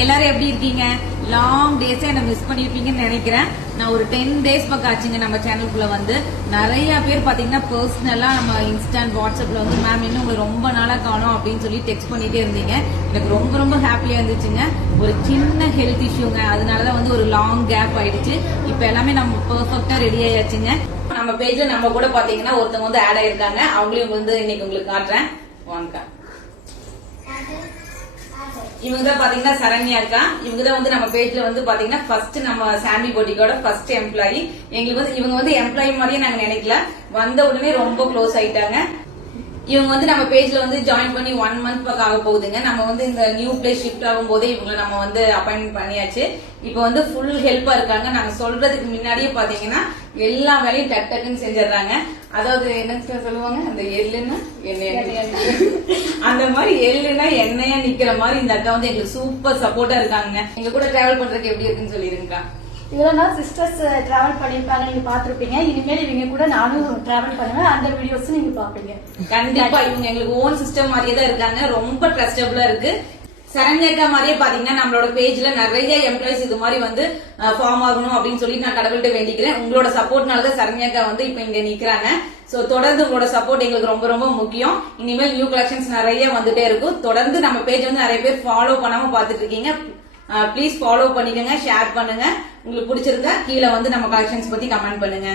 எல்லாரும் எப்படி இருக்கீங்க? லாங் டேஸா என்ன மிஸ் பண்ணிருப்பீங்கன்னு நினைக்கிறேன். நான் ஒரு 10 days பக்கம் ஆச்சுங்க நம்ம சேனலுக்குள்ள வந்து. நிறைய பேர் பாத்தீங்கன்னா பர்சனலா நம்ம இன்ஸ்டான்ட் வாட்ஸ்அப்ல வந்து மேம் இன்னும் உங்களை ரொம்ப நாளா காணோம் அப்படின்னு சொல்லி டெக்ஸ்ட் பண்ணிட்டே இருந்தீங்க. எனக்கு ரொம்ப ரொம்ப ஹாப்பியா இருந்துச்சுங்க. ஒரு சின்ன ஹெல்த் இஷ்யூங்க, அதனாலதான் வந்து ஒரு லாங் கேப் ஆயிடுச்சு. இப்ப எல்லாமே நம்ம பெர்ஃபெக்ட்டா ரெடி ஆயாச்சுங்க. நம்ம பேஜ்ல நம்ம கூட பாத்தீங்கன்னா ஒருத்தவங்க வந்து ஆட் ஆயிருக்காங்க. அவங்களையும் வந்து இன்னைக்கு உங்களுக்கு காட்டுறேன் வாங்க. இவங்க தான் பாத்தீங்கன்னா சரண்யா இருக்கா. இவங்க தான் வந்து நம்ம பேஜ்ல வந்து பாத்தீங்கன்னா ஃபர்ஸ்ட் நம்ம சாண்டி பொட்டிக்கோட ஃபர்ஸ்ட் எம்ப்ளாயி. எங்களுக்கு வந்து இவங்க வந்து எம்ப்ளாயி மாதிரியே நாங்க நினைக்கல, வந்த உடனே ரொம்ப க்ளோஸ் ஆயிட்டாங்க. இவங்க வந்து நம்ம பேஜ்ல வந்து ஜாயின் பண்ணி 1 month பக்கம் ஆக போகுதுங்க. நம்ம வந்து இந்த நியூ பிளேஸ் ஷிஃப்ட் ஆகும் போதே இவங்களை நம்ம வந்து அப்பாயின்மெண்ட் பண்ணியாச்சு. இப்ப வந்து ஃபுல் ஹெல்ப்பா இருக்காங்க. நாங்க சொல்றதுக்கு முன்னாடியே பாத்தீங்கன்னா எல்லா வேலையும் டக் டக்குன்னு செஞ்சிடறாங்க. அதாவது என்ன சொல்லுவாங்க, அந்த எள்ளுன்னா எண்ணெயா அந்த மாதிரி எள்ளுனா எண்ணெயா நிக்கிற மாதிரி இந்த அக்கா வந்து எங்களுக்கு சூப்பர் சப்போர்ட்டா இருக்காங்க. எங்க கூட டிராவல் பண்றதுக்கு எப்படி இருக்குன்னு சொல்லிருக்கா. இவ்வளவு நாள் சிஸ்டர்ஸ் டிராவல் பண்ணிருப்பாங்க, நீங்க பாத்துருப்பீங்க. இனிமேல் இவங்க கூட நானும் டிராவல் பண்ணுவேன், அந்த வீடியோஸ் நீங்க பாப்பீங்க. கண்டிப்பா இவங்க எங்களுக்கு ஓன் சிஸ்டம் மாதிரியே தான் இருக்காங்க. ரொம்ப ட்ரஸ்டபிளா இருக்கு. சரண்யக்கா மாதிரியே பாத்தீங்கன்னா நம்மளோட பேஜ்ல நிறைய எம்ப்ளாயிஸ் இது மாதிரி வந்து ஃபார்ம் ஆகணும் அப்படின்னு சொல்லி நான் கடவுள்கிட்ட வேண்டிக்கிறேன். உங்களோட சப்போர்ட்னாலதான் சரண்யக்கா வந்து இப்ப இங்க நிக்கிறாங்க. சோ தொடர்ந்து உங்களோட சப்போர்ட் எங்களுக்கு ரொம்ப ரொம்ப முக்கியம். இனிமேல் நியூ கலெக்ஷன்ஸ் நிறைய வந்துட்டே இருக்கும். தொடர்ந்து நம்ம பேஜ் வந்து நிறைய பேர் ஃபாலோ பண்ணாம பாத்துட்டு இருக்கீங்க. ப்ளீஸ் ஃபாலோ பண்ணிக்கோங்க, ஷேர் பண்ணுங்க. உங்களுக்கு பிடிச்சிருந்தா கீழே வந்து நம்ம கலெக்ஷன்ஸ் பத்தி கமெண்ட் பண்ணுங்க.